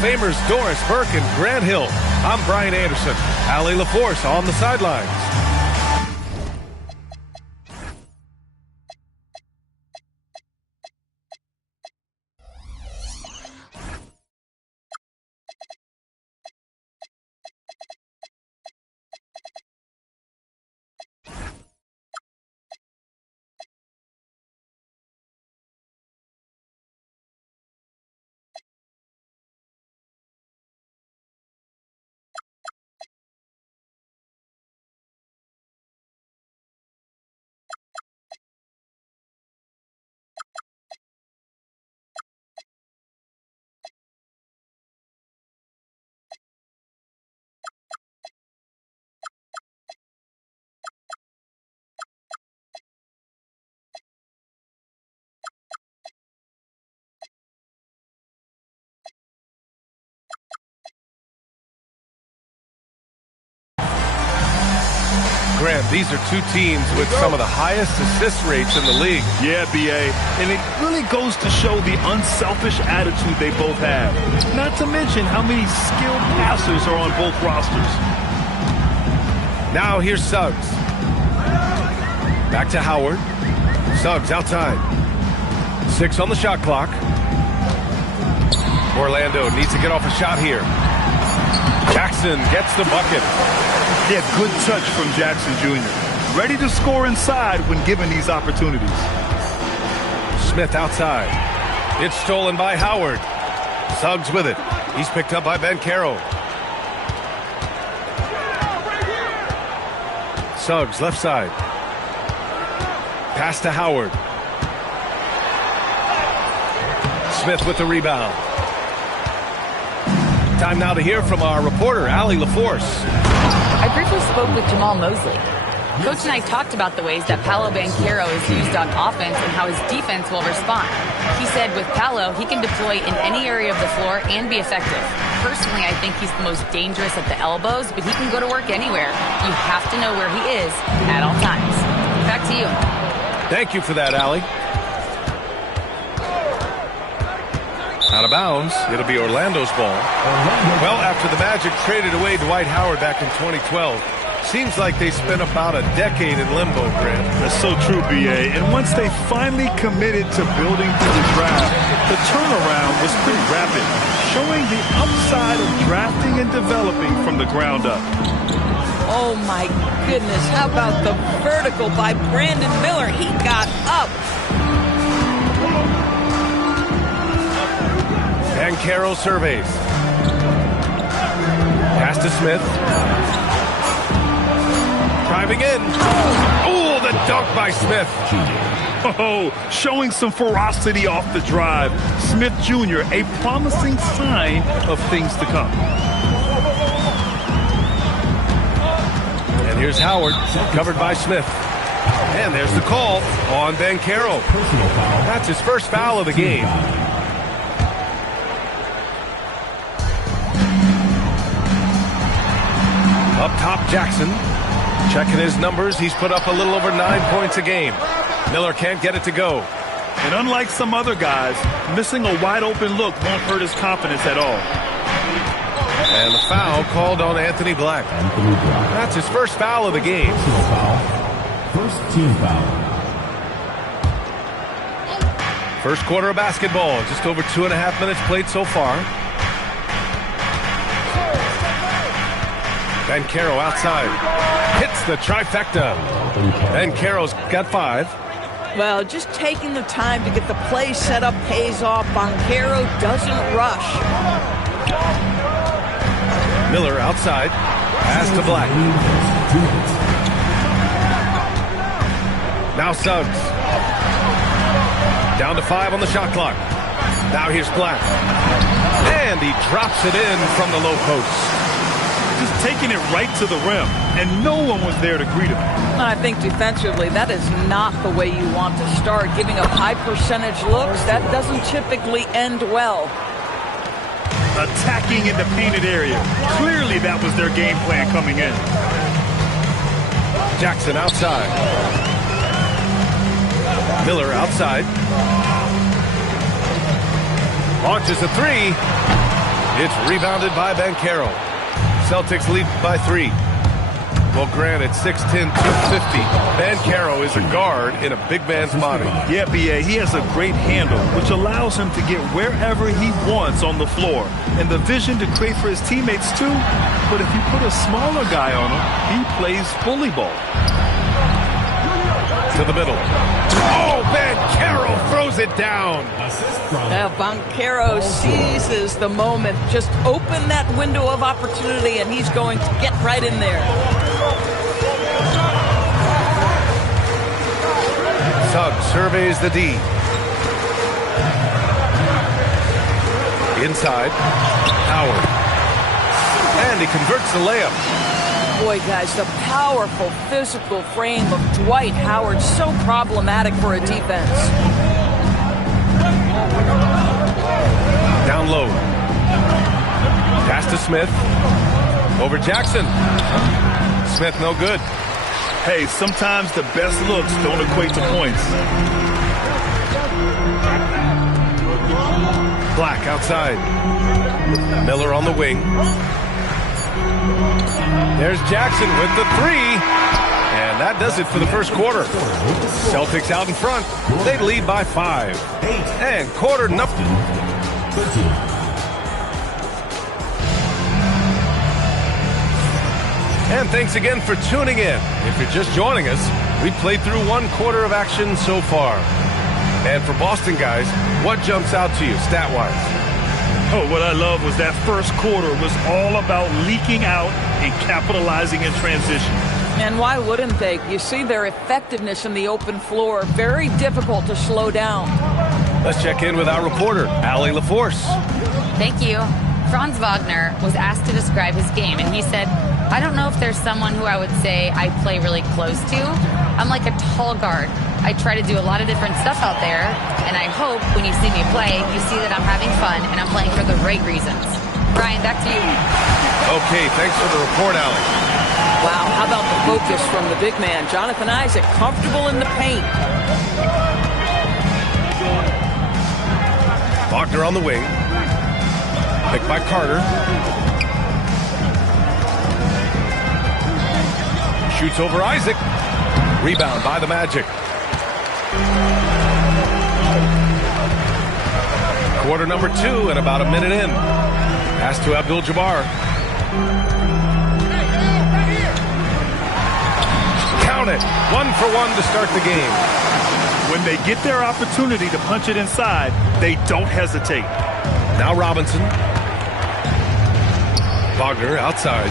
Famers Doris Burke and Grant Hill. I'm Brian Anderson. Allie LaForce on the sidelines. Grant, these are two teams with some of the highest assist rates in the league. Yeah, B.A., and it really goes to show the unselfish attitude they both have. Not to mention how many skilled passers are on both rosters. Now here's Suggs. Back to Howard. Suggs outside. 6 on the shot clock. Orlando needs to get off a shot here. Jackson gets the bucket. Yeah, good touch from Jackson Jr. Ready to score inside when given these opportunities. Smith outside. It's stolen by Howard. Suggs with it. He's picked up by Banchero. Suggs left side. Pass to Howard. Smith with the rebound. Time now to hear from our reporter, Allie LaForce. I briefly spoke with Jamal Mosley. Coach and I talked about the ways that Paolo Banchero is used on offense and how his defense will respond. He said with Paolo, he can deploy in any area of the floor and be effective. Personally, I think he's the most dangerous at the elbows, but he can go to work anywhere. You have to know where he is at all times. Back to you. Thank you for that, Allie. Out of bounds, it'll be Orlando's ball. Well, after the Magic traded away Dwight Howard back in 2012, seems like they spent about a decade in limbo, Grant. That's so true, B.A. And once they finally committed to building through the draft, the turnaround was pretty rapid, showing the upside of drafting and developing from the ground up. Oh, my goodness. How about the vertical by Brandon Miller? He got up. Banchero surveys. Pass to Smith. Driving in. Oh, the dunk by Smith. Oh, showing some ferocity off the drive. Smith Jr., a promising sign of things to come. And here's Howard, covered by Smith. And there's the call on Banchero. That's his first foul of the game. Up top, Jackson. Checking his numbers, he's put up a little over 9 points a game. Miller can't get it to go. And unlike some other guys, missing a wide-open look won't hurt his confidence at all. And the foul called on Anthony Black. That's his first foul of the game. First team foul. First quarter of basketball, just over 2.5 minutes played so far. Banchero outside. Hits the trifecta. Banchero's got 5. Well, just taking the time to get the play set up pays off. Banchero doesn't rush. Miller outside. Pass to Black. Now Suggs. Down to 5 on the shot clock. Now here's Black. And he drops it in from the low post. Just taking it right to the rim, and no one was there to greet him. I think defensively, that is not the way you want to start. Giving up high percentage looks, that doesn't typically end well. Attacking in the painted area. Clearly that was their game plan coming in. Jackson outside. Miller outside. Launches a 3. It's rebounded by Banchero. Celtics lead by 3. Well, granted, 6'10", 250. Banchero is a guard in a big man's body. Yeah, B.A., he has a great handle, which allows him to get wherever he wants on the floor. And the vision to create for his teammates, too. But if you put a smaller guy on him, he plays bully ball. To the middle. Oh, Banchero throws it down. Banchero seizes the moment. Just open that window of opportunity, and he's going to get right in there. Suggs surveys the D. Inside. Howard. And he converts the layup. Boy, guys, the powerful physical frame of Dwight Howard, so problematic for a defense. Down low. Pass to Smith. Over Jackson. Smith no good. Hey, sometimes the best looks don't equate to points. Black outside. Miller on the wing. There's Jackson with the 3. And that does it for the first quarter. Celtics out in front. They lead by 5. And quarter number. And thanks again for tuning in. If you're just joining us, we played through 1 quarter of action so far. And for Boston guys, what jumps out to you stat-wise? Oh, what I love was that first quarter was all about leaking out and capitalizing in transition. And why wouldn't they? You see their effectiveness in the open floor. Very difficult to slow down. Let's check in with our reporter, Allie LaForce. Thank you. Franz Wagner was asked to describe his game, and he said, I don't know if there's someone who I would say I play really close to. I'm like a tall guard. I try to do a lot of different stuff out there, and I hope when you see me play, you see that I'm having fun and I'm playing for the right reasons. Brian, back to you. Okay, thanks for the report, Allie. Wow, how about the focus from the big man? Jonathan Isaac, comfortable in the paint. Wagner on the wing. Picked by Carter. Shoots over Isaac. Rebound by the Magic. Quarter number 2 and about a minute in. Pass to Abdul-Jabbar. Count it. 1 for 1 to start the game. When they get their opportunity to punch it inside, they don't hesitate. Now Robinson. Wagner outside.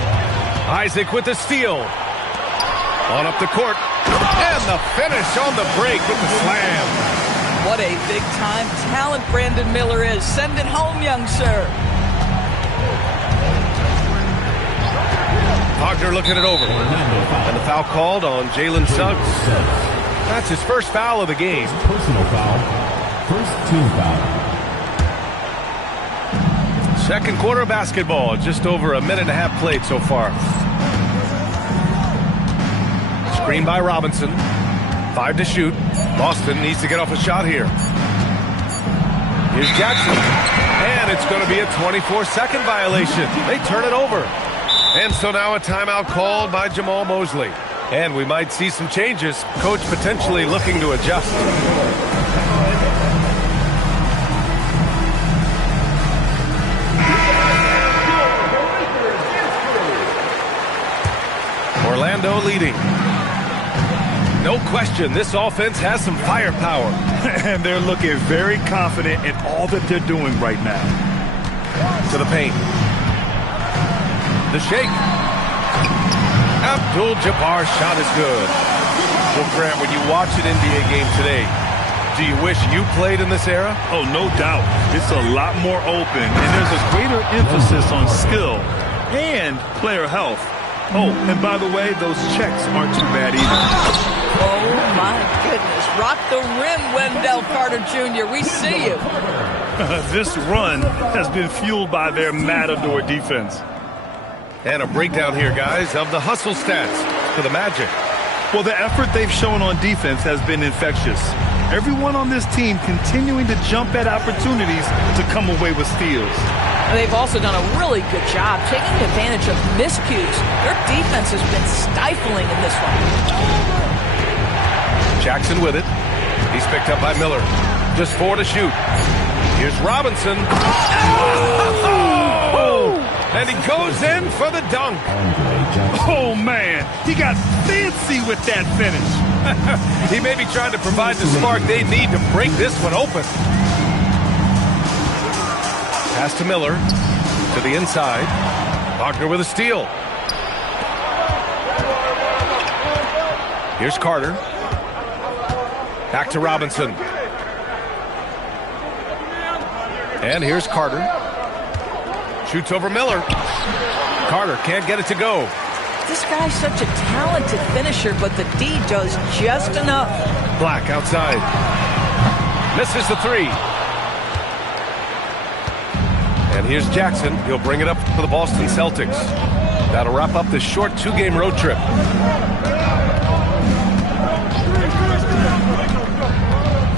Isaac with the steal. On up the court. And the finish on the break with the slam. What a big-time talent Brandon Miller is. Send it home, young sir. Wagner looking it over. And the foul called on Jalen Suggs. That's his first foul of the game. Personal foul. First team foul. Second quarter of basketball. Just over a minute and a half played so far. Screen by Robinson. 5 to shoot. Boston needs to get off a shot here. Here's Jackson. And it's going to be a 24-second violation. They turn it over. And so now a timeout called by Jamal Mosley. And we might see some changes. Coach potentially looking to adjust. Orlando leading. No question, this offense has some firepower. And they're looking very confident in all that they're doing right now. To the paint. The shake. Abdul-Jabbar's shot is good. Well, Grant, when you watch an NBA game today, do you wish you played in this era? Oh, no doubt. It's a lot more open, and there's a greater emphasis on skill and player health. Oh, and by the way, those checks aren't too bad either. Oh, my goodness. Rock the rim, Wendell Carter Jr. We see you. This run has been fueled by their Matador defense. And a breakdown here, guys, of the hustle stats for the Magic. Well, the effort they've shown on defense has been infectious. Everyone on this team continuing to jump at opportunities to come away with steals. They've also done a really good job taking advantage of miscues. Their defense has been stifling in this one. Jackson with it. He's picked up by Miller. Just 4 to shoot. Here's Robinson. Oh! And he goes in for the dunk. Oh, man. He got fancy with that finish. He may be trying to provide the spark they need to break this one open. Pass to Miller. To the inside. Wagner with a steal. Here's Carter. Back to Robinson. And here's Carter. Shoots over Miller. Carter can't get it to go. This guy's such a talented finisher, but the D does just enough. Black outside. Misses the 3. And here's Jackson. He'll bring it up for the Boston Celtics. That'll wrap up this short 2-game road trip.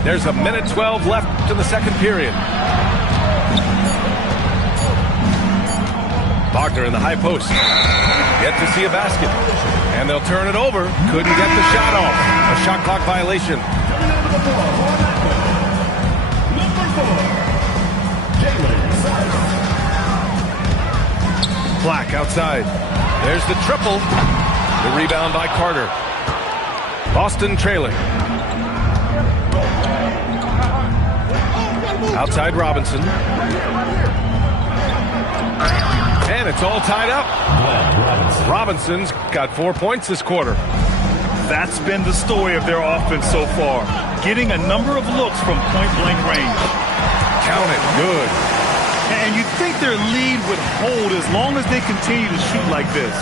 There's a minute 12 left in the second period. Wagner in the high post. Yet to see a basket. And they'll turn it over. Couldn't get the shot off. A shot clock violation. Black outside. There's the triple. The rebound by Carter. Boston trailing. Outside Robinson. And it's all tied up. Robinson's got 4 points this quarter. That's been the story of their offense so far. Getting a number of looks from point-blank range. Count it. Good. And you'd think their lead would hold as long as they continue to shoot like this.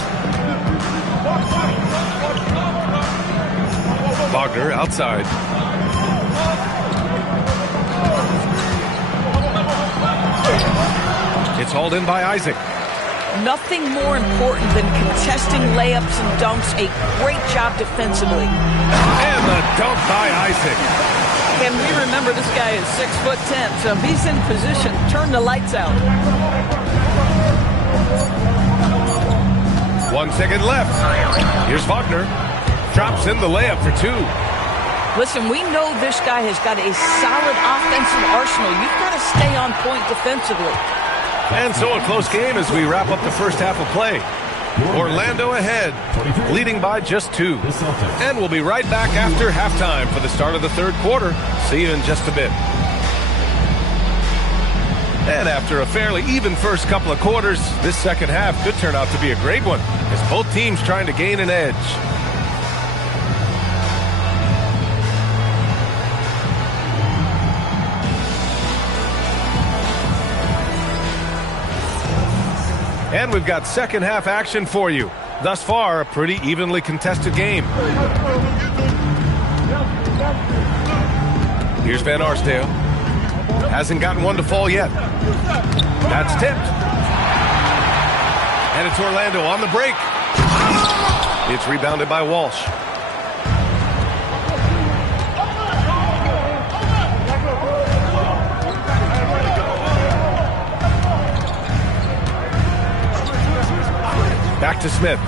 Wagner outside. It's hauled in by Isaac. Nothing more important than contesting layups and dunks. A great job defensively. And the dunk by Isaac. And we remember this guy is 6'10", so if he's in position, turn the lights out. 1 second left. Here's Wagner. Drops in the layup for 2. Listen, we know this guy has got a solid offensive arsenal. You've got to stay on point defensively. And so a close game as we wrap up the first half of play. Orlando ahead, leading by just 2. And we'll be right back after halftime for the start of the third quarter. See you in just a bit. And after a fairly even first couple of quarters, this second half could turn out to be a great one as both teams trying to gain an edge. And we've got second half action for you. Thus far, a pretty evenly contested game. Here's Van Arsdale. Hasn't gotten one to fall yet. That's tipped. And it's Orlando on the break. It's rebounded by Walsh. Back to Smith.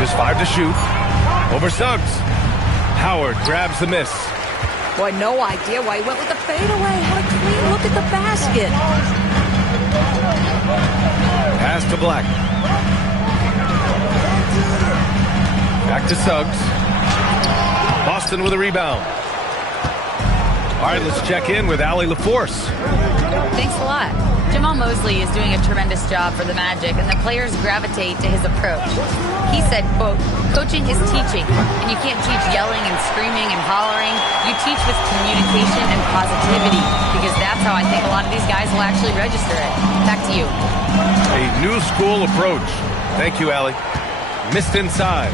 Just 5 to shoot. Over Suggs. Howard grabs the miss. Boy, no idea why he went with the fadeaway. What a clean look at the basket. Pass to Black. Back to Suggs. Boston with a rebound. All right, let's check in with Allie LaForce. Thanks a lot. Jamal Mosley is doing a tremendous job for the Magic, and the players gravitate to his approach. He said, quote, "Coaching is teaching, and you can't teach yelling and screaming and hollering. You teach with communication and positivity, because that's how I think a lot of these guys will actually register it." Back to you. A new school approach. Thank you, Allie. Missed inside.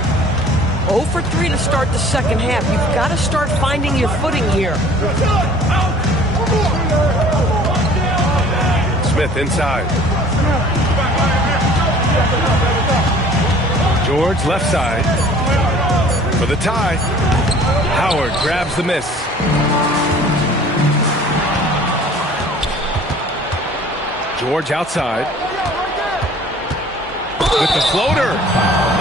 0 for 3 to start the second half. You've got to start finding your footing here. Smith inside. George left side. For the tie. Howard grabs the miss. George outside. With the floater.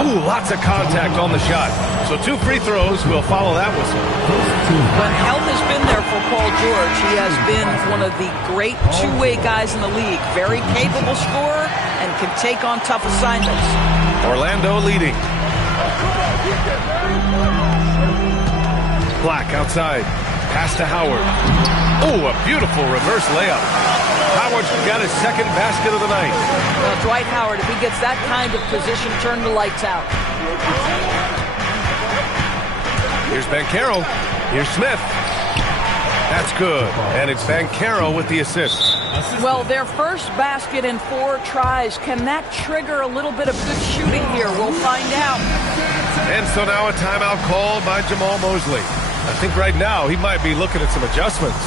Ooh, lots of contact on the shot. So 2 free throws will follow that whistle. When help has been there for Paul George, he has been one of the great two-way guys in the league. Very capable scorer and can take on tough assignments. Orlando leading. Black outside. Pass to Howard. Oh, a beautiful reverse layup. Howard's got his second basket of the night. Well, Dwight Howard, if he gets that kind of position, turn the lights out. Here's Banchero. Here's Smith. That's good. And it's Banchero with the assist. Well, their first basket in 4 tries. Can that trigger a little bit of good shooting here? We'll find out. And so now a timeout called by Jamal Mosley. I think right now he might be looking at some adjustments.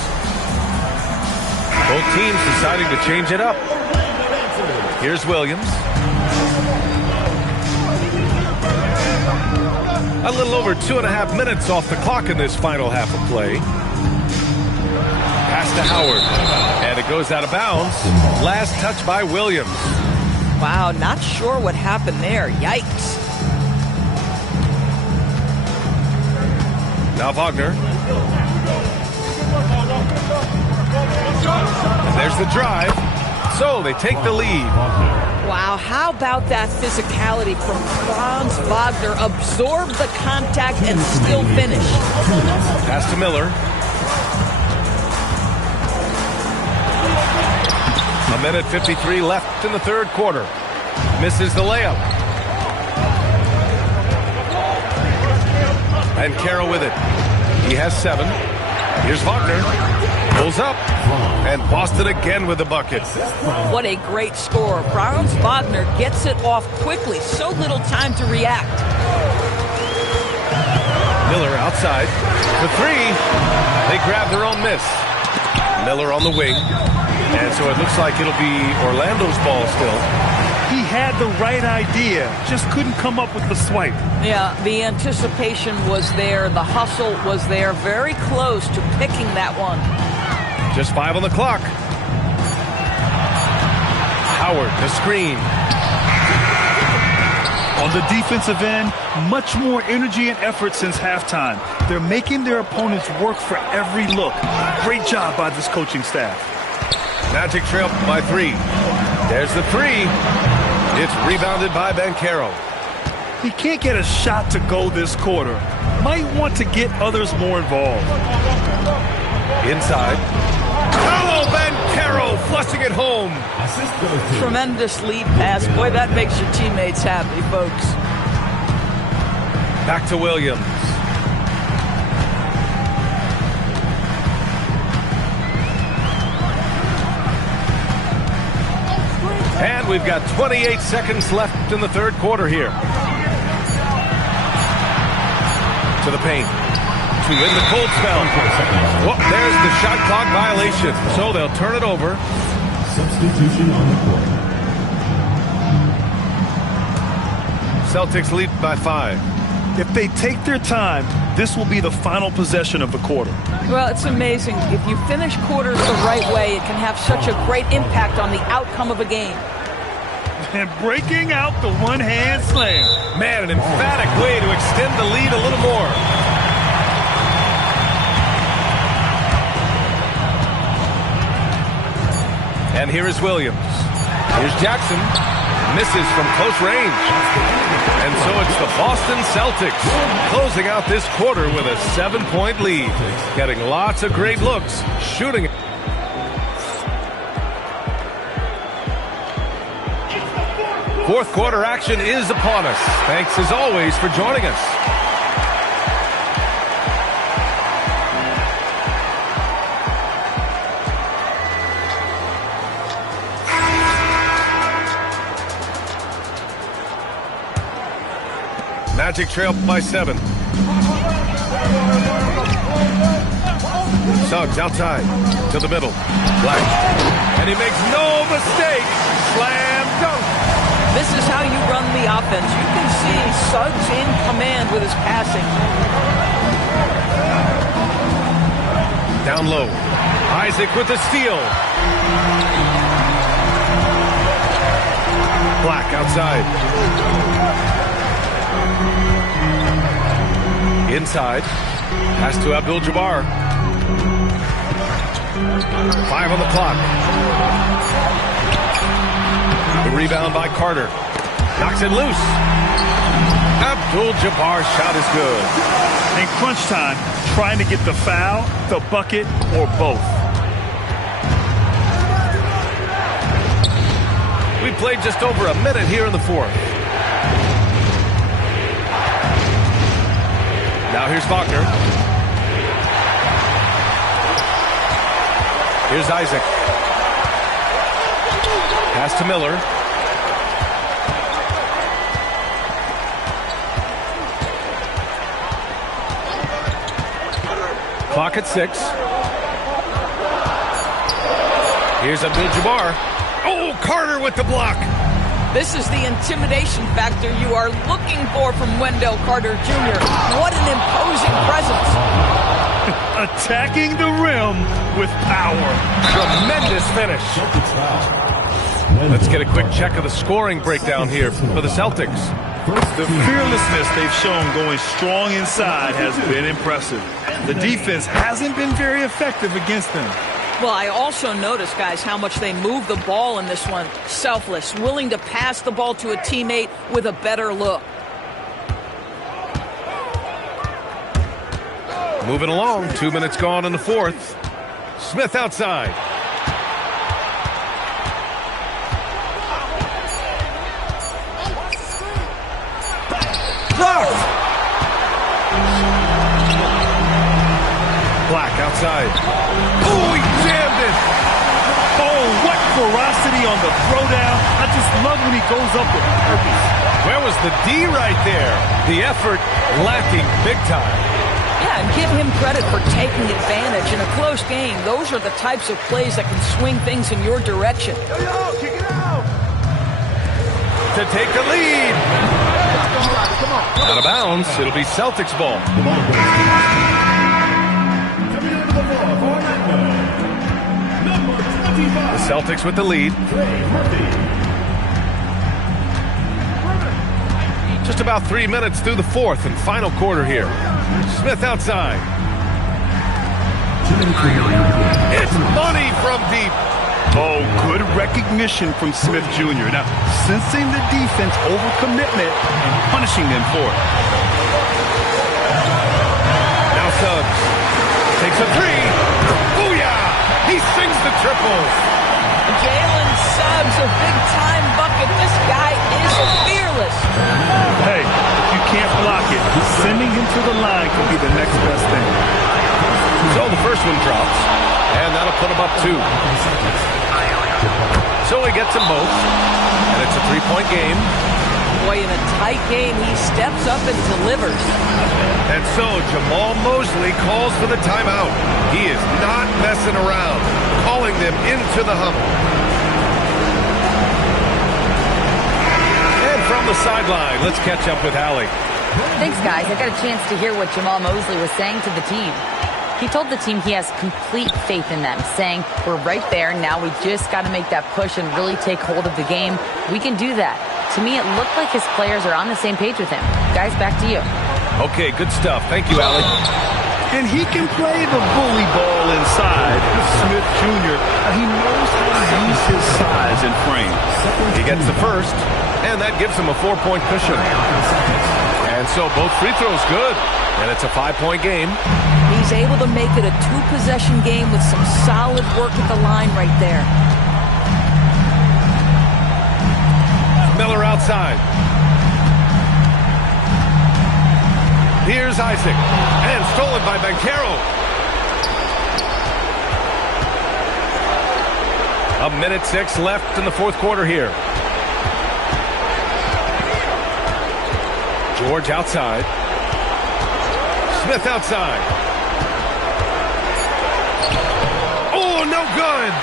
Both teams deciding to change it up. Here's Williams. A little over 2.5 minutes off the clock in this final half of play. Pass to Howard. And it goes out of bounds. Last touch by Williams. Wow, not sure what happened there. Yikes. Now Wagner. And there's the drive. So they take the lead. Wow, how about that physicality from Franz Wagner? Absorb the contact and still finish. Pass to Miller. A minute 53 left in the third quarter. Misses the layup. And Banchero with it. He has 7. Here's Wagner. Pulls up. And Boston again with the bucket. What a great score. Franz Wagner gets it off quickly. So little time to react. Miller outside. The 3. They grab their own miss. Miller on the wing. And so it looks like it'll be Orlando's ball still. He had the right idea, just couldn't come up with the swipe. Yeah, the anticipation was there. The hustle was there. Very close to picking that one. Just 5 on the clock. Howard, the screen. On the defensive end, much more energy and effort since halftime. They're making their opponents work for every look. Great job by this coaching staff. Magic trail by 3. There's the 3. It's rebounded by Banchero. He can't get a shot to go this quarter. Might want to get others more involved. Inside. Paolo Banchero flushing it home. Tremendous lead pass. Boy, that makes your teammates happy, folks. Back to Williams. And we've got 28 seconds left in the third quarter here. To the paint. To win the cold spell. Well, there's the shot clock violation. So they'll turn it over. Substitution on the court. Celtics lead by 5. If they take their time, this will be the final possession of the quarter. Well, it's amazing. If you finish quarters the right way, it can have such a great impact on the outcome of a game. And breaking out the one-hand slam. Man, an emphatic way to extend the lead a little more. And here is Williams. Here's Jackson. Misses from close range. And so it's the Boston Celtics closing out this quarter with a 7-point lead. Getting lots of great looks. Shooting. Fourth quarter action is upon us. Thanks as always for joining us. Magic trail by 7. Suggs outside to the middle. Black. And he makes no mistake. Slam dunk. This is how you run the offense. You can see Suggs in command with his passing. Down low. Isaac with the steal. Black outside. Inside. Pass to Abdul-Jabbar. 5 on the clock. The rebound by Carter. Knocks it loose. Abdul-Jabbar's shot is good. In crunch time, trying to get the foul, the bucket, or both. We played just over a minute here in the fourth. Now here's Wagner. Here's Isaac. Pass to Miller. Clock at 6. Here's Abdul-Jabbar. Oh, Carter with the block. This is the intimidation factor you are looking for from Wendell Carter Jr. What an imposing presence. Attacking the rim with power. Tremendous finish. Let's get a quick check of the scoring breakdown here for the Celtics. The fearlessness they've shown going strong inside has been impressive. The defense hasn't been very effective against them. Well, I also noticed, guys, how much they move the ball in this one. Selfless, willing to pass the ball to a teammate with a better look. Moving along, 2 minutes gone in the fourth. Smith outside. Blocked. Black outside. Oh, he jammed it. Oh, what ferocity on the throwdown. I just love when he goes up with purpose. Where was the D right there? The effort lacking big time. Yeah, and give him credit for taking advantage in a close game. Those are the types of plays that can swing things in your direction. Kick it out. To take the lead. Out of bounds. It'll be Celtics ball. The Celtics with the lead. Just about 3 minutes through the fourth and final quarter here. Smith outside. It's money from deep. Oh, good recognition from Smith Jr. Now, sensing the defense overcommitment and punishing them for it. Now Suggs takes a three. Booyah! He sings the triples. Jalen Suggs, a big-time bucket. This guy is fearless. Hey, if you can't block it, sending him to the line could be the next best thing. So the first one drops, and that'll put him up 2. So he gets them both, and it's a 3-point game. Boy, in a tight game, he steps up and delivers. And so Jamal Mosley calls for the timeout. He is not messing around, calling them into the huddle. And from the sideline, let's catch up with Allie. Thanks, guys. I got a chance to hear what Jamal Mosley was saying to the team. He told the team he has complete faith in them, saying, we're right there, now we just got to make that push and really take hold of the game. We can do that. To me, it looked like his players are on the same page with him. Guys, back to you. Okay, good stuff. Thank you, Allie. And he can play the bully ball inside. Smith Jr., he knows how to use his size and frame. He gets the first, and that gives him a 4-point cushion. And so both free throws good, and it's a 5-point game. He's able to make it a 2-possession game with some solid work at the line right there. Miller outside. Here's Isaac. And stolen by Banchero. A minute 6 left in the fourth quarter here. George outside. Smith outside. Oh, no good.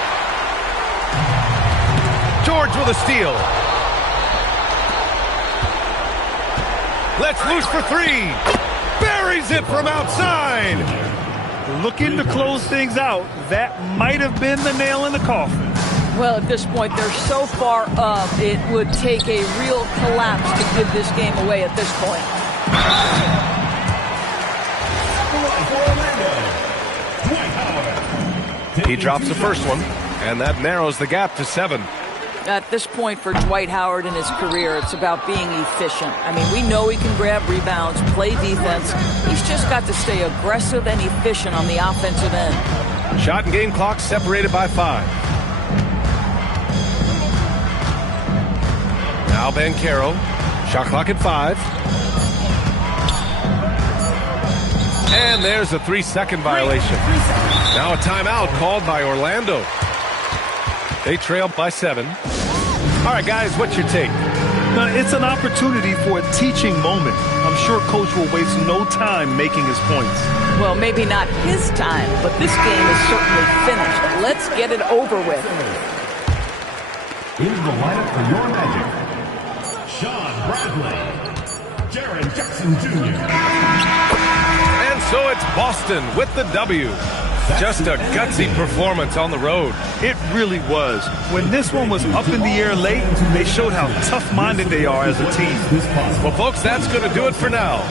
George with a steal. Let's loose for 3. Buries it from outside. Looking to close things out. That might have been the nail in the coffin. Well, at this point, they're so far up, it would take a real collapse to give this game away at this point. He drops the first one, and that narrows the gap to 7. At this point for Dwight Howard in his career, it's about being efficient. I mean, we know he can grab rebounds, play defense. He's just got to stay aggressive and efficient on the offensive end. Shot and game clock separated by 5. Now Banchero. Shot clock at 5. And there's a 3-second violation. Now a timeout called by Orlando. They trail by 7. All right, guys, what's your take? Now, it's an opportunity for a teaching moment. I'm sure Coach will waste no time making his points. Well, maybe not his time, but this game is certainly finished. Let's get it over with. In the lineup for your Magic, Shawn Bradley, Jaren Jackson Jr. And so it's Boston with the W. Just a gutsy performance on the road. It really was. When this one was up in the air late, they showed how tough-minded they are as a team. Well, folks, that's going to do it for now.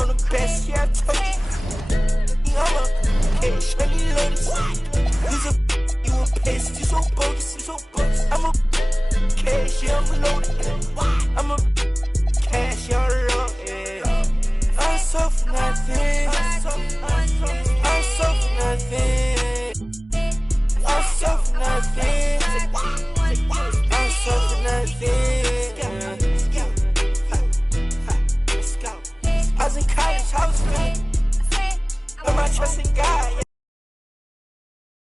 I'm the best, yeah, I told you. I'm a cash, let me load it.